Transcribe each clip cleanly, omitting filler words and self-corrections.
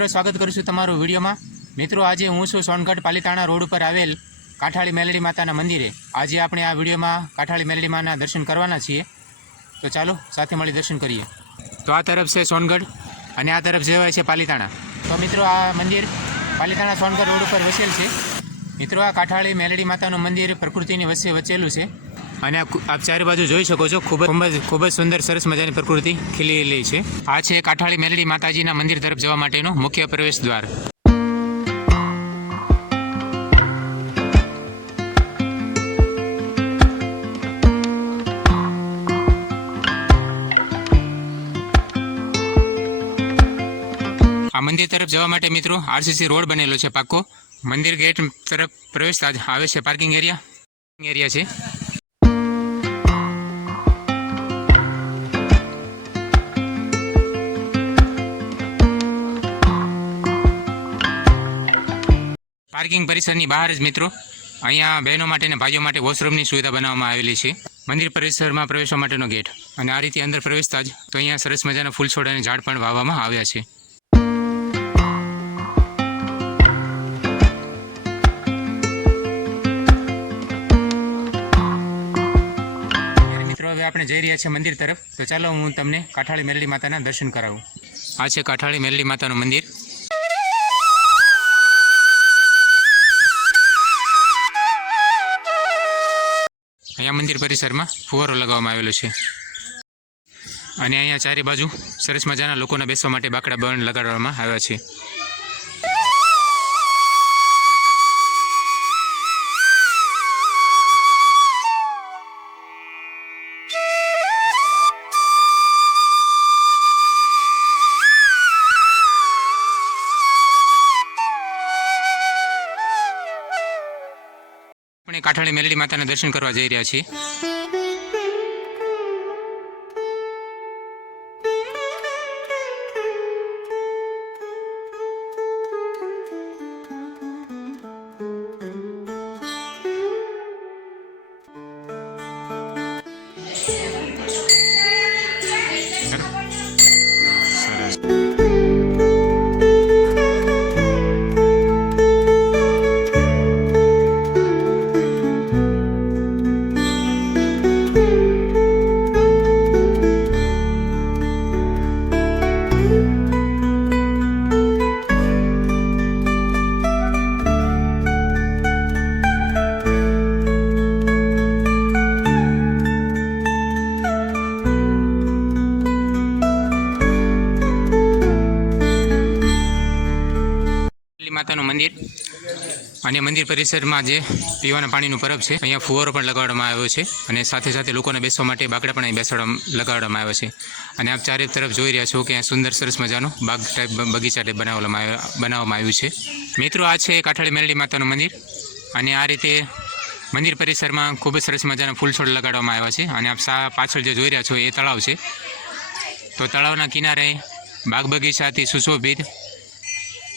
મિત્રો સ્વાગત કરું છું તમારું વિડીયોમાં। મિત્રો આજે હું છું સોનગઢ પાલીતાણા રોડ ઉપર આવેલ કાઠાળી મેલડી માતાના મંદિરે। આજે આપણે આ વિડીયોમાં કાઠાળી મેલડી માના દર્શન કરવાના છીએ, તો ચાલો સાથે મળી દર્શન કરીએ। તો આ તરફ છે સોનગઢ અને આ તરફ જવાય છે પાલીતાણા। તો મિત્રો આ મંદિર પાલીતાણા સોનગઢ રોડ ઉપર વસેલ છે। મિત્રો આ કાઠાળી મેલડી માતાનું મંદિર પ્રકૃતિની વચ્ચે વચેલું છે અને આપ ચારે બાજુ જોઈ શકો છો, ખૂબ જ સુંદર સરસ મજાની પ્રકૃતિ ખીલેલી છે। આ છે કાઠાળી મેલડી માતાજીના મંદિર તરફ જવા માટેનો મુખ્ય પ્રવેશ દ્વાર। આ મંદિર તરફ જવા માટે મિત્રો આરસીસી રોડ બનેલો છે પાક્કો। મંદિર ગેટ તરફ પ્રવેશ આવે છે પાર્કિંગ એરિયા છે। પાર્કિંગ પરિસરની બહાર જ મિત્રો અહીંયા બહેનો માટે અને ભાઈઓ માટે વોશરૂમની સુવિધા બનાવવામાં આવેલી છે। મંદિર પરિસરમાં પ્રવેશવા માટેનો ગેટ અને આ રીતે અંદર પ્રવેશતા જ તો અહીંયા સરસ મજાના ફૂલ છોડ અને ઝાડ પણ વાવવામાં આવ્યા છે। મિત્રો હવે આપણે જઈ રહ્યા છીએ મંદિર તરફ, તો ચાલો હું તમને કાઠાળી મેલડી માતાના દર્શન કરાવું। આ છે કાઠાળી મેલડી માતાનું મંદિર। અહીંયા મંદિર પરિસરમાં ફુવારો લગાવવામાં આવેલો છે અને અહીંયા ચારે બાજુ સરસ મજાના લોકોને બેસવા માટે બાકડા બંધ લગાડવામાં આવ્યા છે। આપણે કાઠાળી મેલડી માતાના દર્શન કરવા જઈ રહ્યા છીએ। માતાનું મંદિર અને મંદિર પરિસરમાં જે પીવાના પાણીનું પરબ છે, અહીંયા ફુવારો પણ લગાડવામાં આવ્યો છે અને સાથે સાથે લોકોને બેસવા માટે બાકડા પણ અહીં લગાડવામાં આવ્યા છે। અને આપ ચારે તરફ જોઈ રહ્યા છો કે અહીંયા સુંદર સરસ મજાનું બાગ ટાઈપ બગીચા ટાઈપ બનાવવામાં આવ્યું છે। મિત્રો આ છે કાઠાળી મેલડી માતાનું મંદિર અને આ રીતે મંદિર પરિસરમાં ખૂબ જ સરસ મજાના ફૂલ છોડ લગાડવામાં આવ્યા છે અને આપ પાછળ જે જોઈ રહ્યા છો એ તળાવ છે। તો તળાવના કિનારે બાગ બગીચાથી સુશોભિત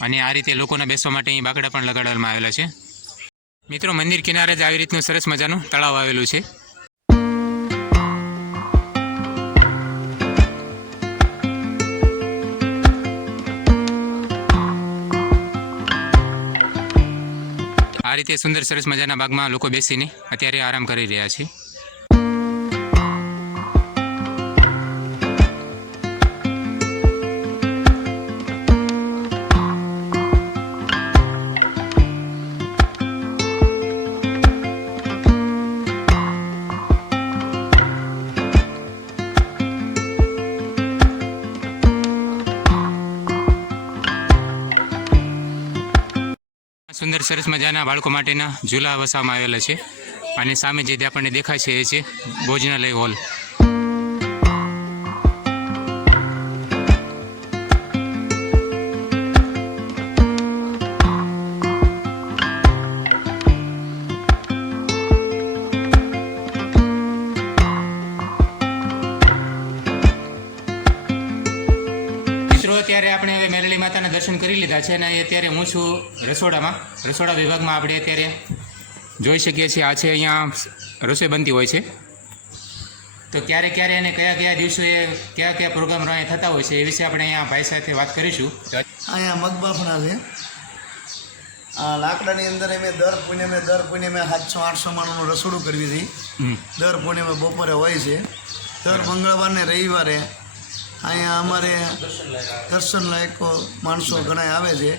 અને આ રીતે લોકોને બેસવા માટે અહીં બાકડા પણ લગાડવામાં આવેલા છે। મિત્રો મંદિર કિનારે જ આવી રીતનું સરસ મજાનું તળાવ આવેલું છે। આ રીતે સુંદર સરસ મજાના બાગમાં લોકો બેસીને અત્યારે આરામ કરી રહ્યા છે। સુંદર સરસ મજાના બાળકો માટેના ઝૂલા વસાવવામાં આવેલા છે અને સામે જે આપણને દેખાય છે એ છે ભોજનાલય હોલ। અત્યારે આપણે હવે મેલડી માતાના દર્શન કરી લીધા છે અને અત્યારે હું છું રસોડા વિભાગમાં। આપણે અત્યારે જોઈ શકીએ છીએ આ છે અહીંયા રસોઈ બનતી હોય છે તો ક્યારે ક્યારે અને કયા કયા દિવસોએ કયા કયા પ્રોગ્રામ અહીંયા થતા હોય છે એ વિશે આપણે અહીંયા ભાઈ સાથે વાત કરીશું. અહીંયા મગબાફના છે. આ લાકડાની અંદર અમે દર પૂનમે 700-800 માણસનું રસોડું કરવી હતી. દર પૂનમે બપોરે હોય છે. દર મંગળવારને રવિવારે અહીંયા અમારે દર્શન લાયકો માણસો ઘણા આવે છે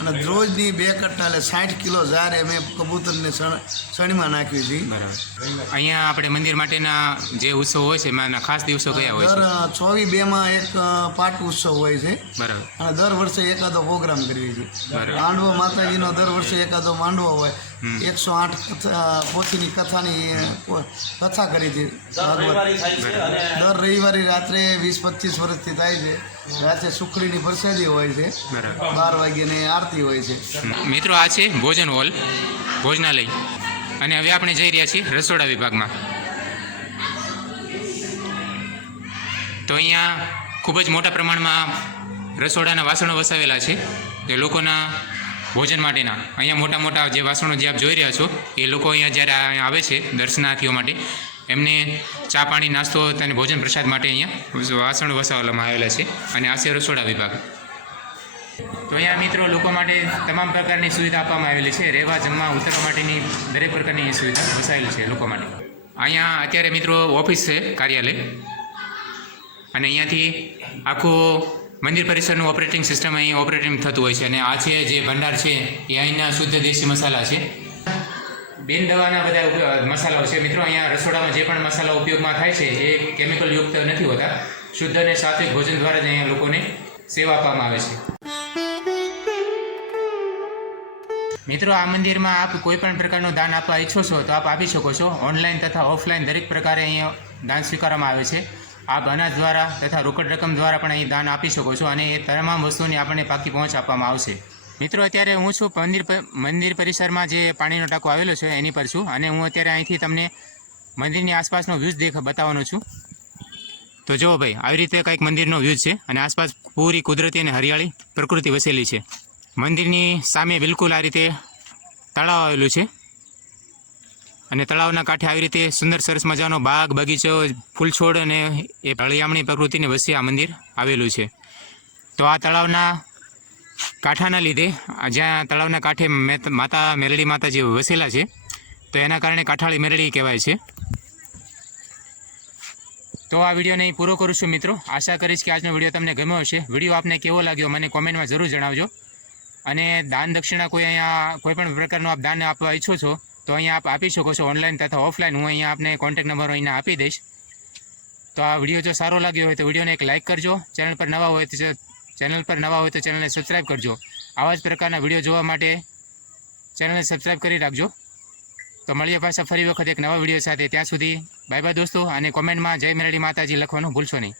અને રોજની 2 કટ્ટા એટલે 60 કિલો ઝાર અમે કબૂતરને સણીમાં નાખીએ છીએ. બરાબર. અહીંયા આપણે મંદિર માટેના જે ઉત્સવ હોય છે એમાંના ખાસ દિવસો કયા હોય છે? દર 24/2 એક પાટ ઉત્સવ હોય છે. બરાબર. અને દર વર્ષે એકાદો પ્રોગ્રામ કરીએ છીએ. બરાબર. માંડવો માતાજીનો દર વર્ષે એકાદો માંડવો હોય. 108 પોથીની કથાની કથા કરી હતી. દર રવિવારે રાત્રે 20-25 વર્ષથી થાય છે. રાત્રે સુખડીની પ્રસાદી હોય છે. 12 વાગ્યાની આરતી હોય છે. મિત્રો, આ છે ભોજન હોલ, ભોજનાલય. અને હવે આપણે જઈ રહ્યા છીએ રસોડા વિભાગમાં. તો અહીંયા ખૂબ જ મોટા પ્રમાણમાં રસોડાના વાસણો વસાવેલા છે જે લોકોના ભોજન માટેના. અહીંયા મોટા મોટા જે વાસણો જે આપ જોઈ રહ્યા છો એ લોકો અહીંયા જ્યારે અહીંયા આવે છે દર્શનાર્થીઓ માટે એમને ચા પાણી નાસ્તો અને ભોજન પ્રસાદ માટે અહીંયા વાસણો વસાવવામાં આવેલા છે. અને આ છે રસોડા વિભાગ. તો અહીંયા મિત્રો લોકો માટે તમામ પ્રકારની સુવિધા આપવામાં આવેલી છે. રહેવા જમવા ઉતરવા માટેની દરેક પ્રકારની સુવિધા વસાવેલી છે લોકો માટે. અહીંયા અત્યારે મિત્રો ઓફિસ છે, કાર્યાલય. અને અહીંયાથી આખું મંદિર પરિસરનું ઓપરેટિંગ સિસ્ટમ અહીં ઓપરેટિંગ થતું હોય છે. અને આ છે જે ભંડાર છે એ અહીંના શુદ્ધ દેશી મસાલા છે. બિન દવાના બધા મસાલાઓ છે મિત્રો. અહીંયા રસોડામાં જે પણ મસાલા ઉપયોગમાં થાય છે એ કેમિકલ યુક્ત નથી હોતા. શુદ્ધ અને સાત્વિક ભોજન દ્વારા જ અહીંયા લોકોને સેવા આપવામાં આવે છે. મિત્રો, આ મંદિરમાં આપ કોઈ પણ પ્રકારનું દાન આપવા ઈચ્છો છો તો આપ આપી શકો છો. ઓનલાઈન તથા ઓફલાઈન દરેક પ્રકારે અહીંયા દાન સ્વીકારવામાં આવે છે. આપ અનાજ દ્વારા તથા રોકડ રકમ દ્વારા પણ અહીં દાન આપી શકો છો અને એ તમામ વસ્તુની આપણને પાકી પહોંચ આપવામાં આવશે. મિત્રો, અત્યારે હું છું મંદિર પરિસરમાં જે પાણીનો ટાંકો આવેલો છે એની પર છું. અને હું અત્યારે અહીંથી તમને મંદિરની આસપાસનો વ્યૂઝ બતાવવાનો છું. તો જુઓ ભાઈ, આવી રીતે કંઈક મંદિરનો વ્યૂઝ છે અને આસપાસ પૂરી કુદરતી અને હરિયાળી પ્રકૃતિ વસેલી છે. મંદિરની સામે બિલકુલ આ રીતે તળાવ આવેલું છે અને તળાવના કાંઠે આવી રીતે સુંદર સરસ મજાનો બાગ, બગીચો, ફૂલછોડ અને એ હળિયામણી પ્રકૃતિને વચ્ચે આ મંદિર આવેલું છે. તો આ તળાવના કાંઠાના લીધે જ્યાં તળાવના કાંઠે માતા મેરડી માતાજી વસેલા છે તો એના કારણે કાંઠાળી મેરડી કહેવાય છે. તો આ વિડીયોને અહીં પૂરો કરું છું મિત્રો. આશા કરીશ કે આજનો વિડીયો તમને ગમ્યો હશે. વિડીયો આપને કેવો લાગ્યો મને કોમેન્ટમાં જરૂર જણાવજો. અને દાન દક્ષિણા કોઈ પણ પ્રકારનું આપ દાન આપવા ઈચ્છો છો તો અહીંયા આપ આપી શકો છો, ઓનલાઈન તથા ઓફલાઈન. હું અહીંયા આપને કોન્ટેક્ટ નંબર અહીંયા આપી દઈશ. તો આ વિડીયો જો સારો લાગ્યો હોય તો વિડીયોને એક લાઇક કરજો. ચેનલ પર નવા હોય તો ચેનલને સબસ્ક્રાઈબ કરજો. આવા જ પ્રકારના વિડીયો જોવા માટે ચેનલને સબસ્ક્રાઈબ કરી રાખજો. તો મળીએ પાછા ફરી વખત એક નવા વિડીયો સાથે. ત્યાં સુધી બાય બાય દોસ્તો. અને કોમેન્ટમાં જય મેરડી માતાજી લખવાનું ભૂલશો નહીં.